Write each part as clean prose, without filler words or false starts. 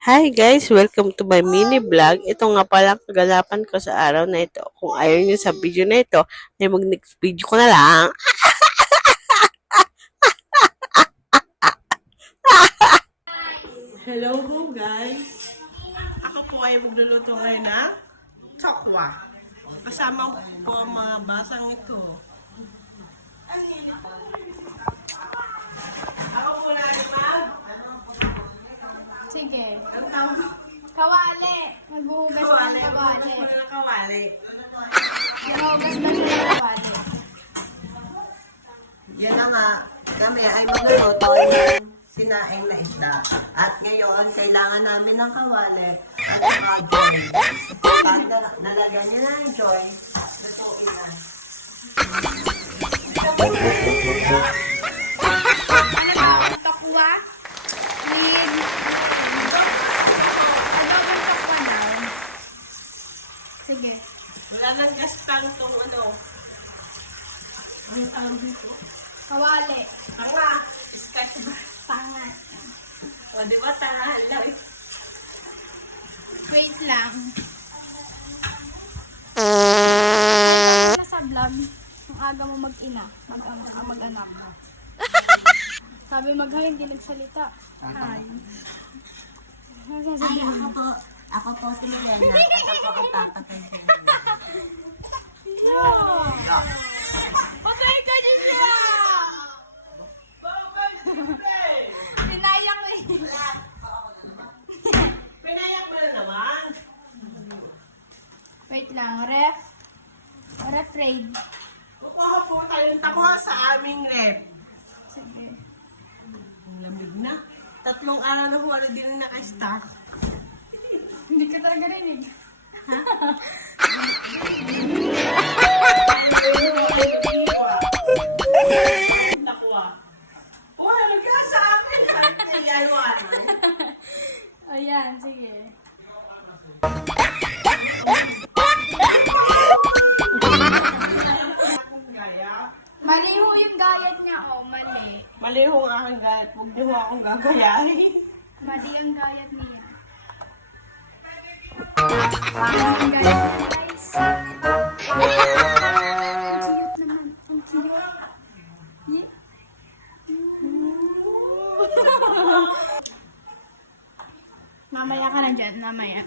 Hi guys! Welcome to my mini vlog. Ito nga pala ang kaganapan ko sa araw na ito. Kung ayaw niyo sa video na ito, ay mag-next video ko na lang. Hello po guys! Ako po ay magluluto ngayon ng tokwa. Kasama po ang mga basang ito. Ako po na mag... Sige. Ang tawag? Kawali. Maghuhugas ng kawali. Kawali. Maghuhugas na siya ng kawali. Yan na nga, kami ay magluluto ng sinaing na isda. At ngayon, kailangan namin ng kawali at mga joy. Pag nalagyan niya na yung joy, lutuin na. Ano to? Takwa? With... Adobong takwa daw. Sige. Wala nang gastang itong ano. Ang tawag dito? Kawali. Tanga! Scotch ba? Panga. O, di ba tanga? Wait lang. Sa vlog, ang aga mo mag-ina. Mag-anak. Sabi mag-hi, hindi nagsalita. Hi. Ano sasabihin? Ako po si Milena. Ako ang tatapin ko. Patay ka dyan siya! Pinayak mo eh. Pinayak mo na naman. Wait lang, ref raid. Kukuha po tayong takwa sa aming rep. Sige. Ang lamig na. 3 araw na huwari din na naka-stock. Hindi ka talaga rinig. Takwa. Oh, nagka sa akin. Kaya Ayan, sige. Mali ho yung gayat niya, oh. Mali. Mali ho ang aking gayat. Huwag niyo ho akong gagayahin. Mali ang gayat niya. Mali ang gayat niya, guys. Ang cute naman. Ang cute. Yeah. Mamaya ka na dyan, mamaya.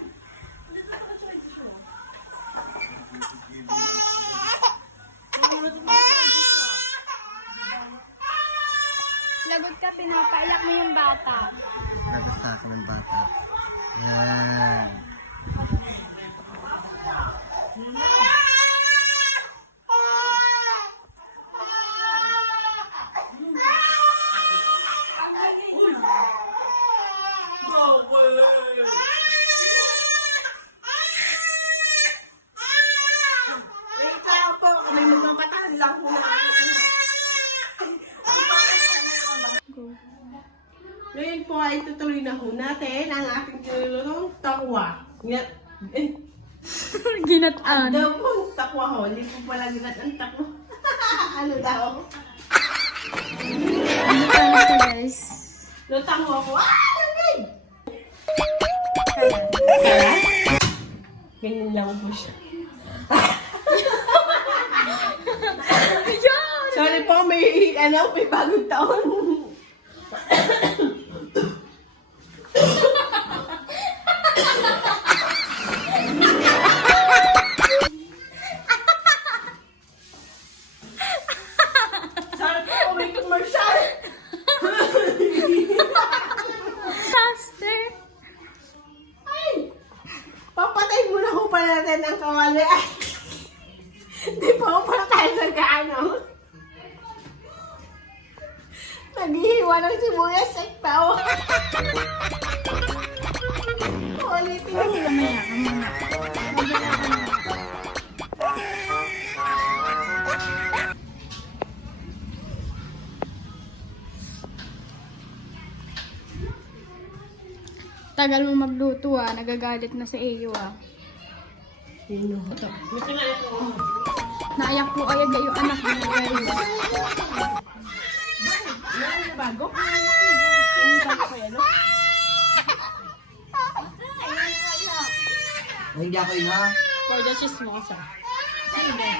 Lagot ka, pinapaiyak mo yung bata. Nabasa ako ng bata. Yan. Wait lang po. Kami magpapatahan lang po na aking anak. Ngayon po ay tutuloy na ho natin ang ating nilulutong takwa. Ginataan. Daw po takwa ho. Hindi po pala ginat ang takwa. Ano daw? Ginataan ito, guys. Lutang ho ako. Lamig! Kaya. Ganyan lang po siya. Sorry po, may bagong taon. Sorry po, may commercial. Faster. Ay! Papatay muna ho pa natin ang kawali. Ay! Hindi pa ho pala tayo nag-ano. Naghihiwa ng sibuyas sa ikaw. Ulitin mo. Mamaya, mamaya. Mamaya ka na. Tagal mo magluto ah, nagagalit na sa iyo ah. Sino? Ito. Naiyak po ayag yung anak niya guys. Ano na bago? Ano bago kaya, no? Hindi ako yun, ha? For the chismosa. Sige.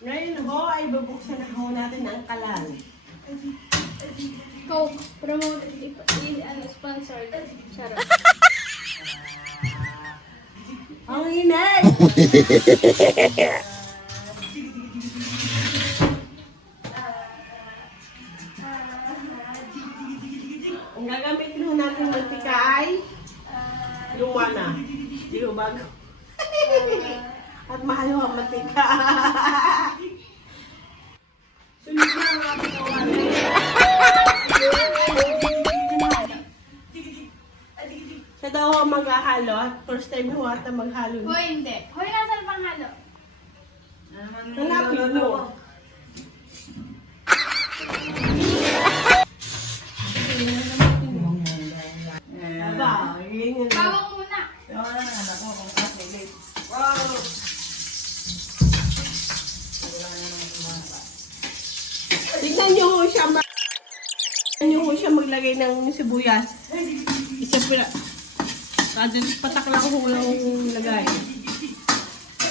Ngayon ho, ay bubuksan na ho natin ang kalan. Coke. Promote. Sponsor. Charot. Ang inay! Ang gagamitin ho natin mantika ay luma na. Di ho bago. At mahal ho ang mantika. Sunod na ang ating kawali. Siya daw ho maghahalo at first time ho ata maghalo. Hoy, hindi. Hoy, nasaan pang halo? Hanapin mo. Aba, yun yun. Bawang muna. Tignan niyo ho siya maglagay ng sibuyas. Isa pala. Patak lang ko lang lagay.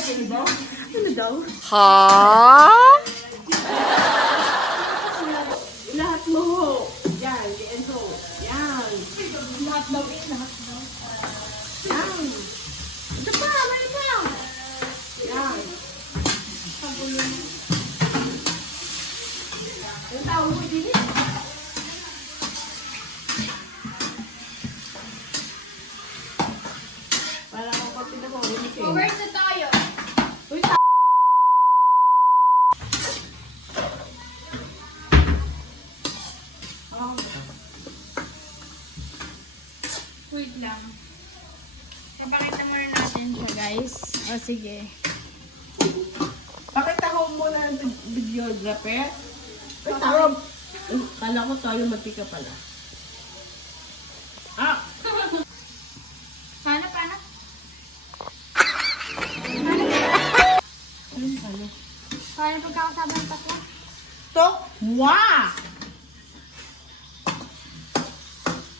Ano daw? Ano daw? Lahat mo ho. Yan, yan ho. Yan. Lahat daw eh. Lahat daw. Yan. Ito pa, may pa. Yan. Ang tawag mo din eh. Para ako pag pinahuli ko. Over na tayo. Uy, Wait lang. Ipakita muna natin siya, guys. O, sige. pakita ko muna ang videographer. Ay, tawag. Kala ko tayo matika pala. Ah! Paano, paano? Ano? Paano pagkakasama ng tatlo? To? Wow!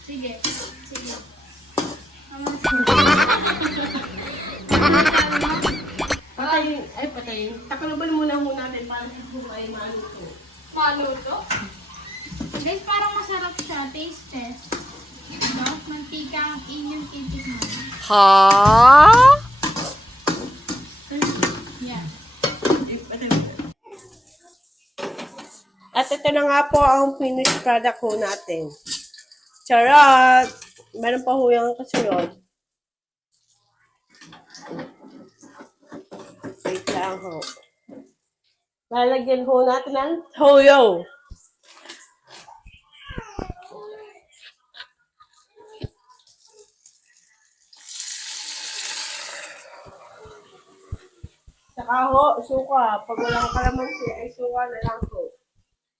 Sige. Sige. Patayin. Ay, patayin. Takalaban muna natin para sa ay maluto. Maluto? Guys, parang masarap siya. Taste test. Diba? Mantika ang inyong titikman. Yan. At ito na nga po ang finished product ho natin. Charot! Meron pa ho yung kasunod. Wait lang ho. Lalagyan ho natin ng toyo. Saka ho, suka. Pag walang kalamansi, ay suka na lang ho.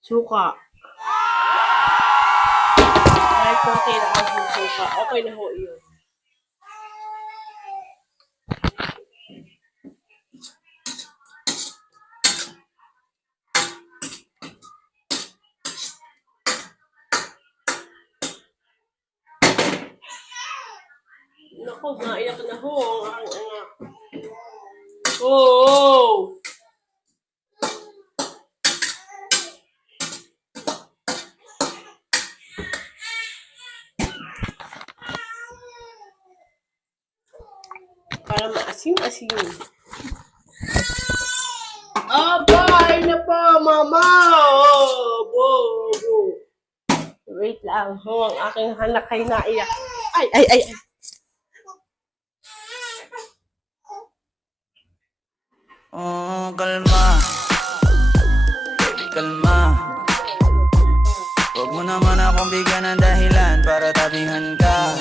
Suka. Kahit konti na ang suka. Okay na ho yun. Naku, naiyak na ho ang aking anak. Oh! Para maasim-asim. Abay na po, mama! Oh, wait lang ho, ang aking anak ay naiyak. Ay! Oh, kalma. Kalma. Huwag mo naman akong bigyan ng dahilan para tabihan ka.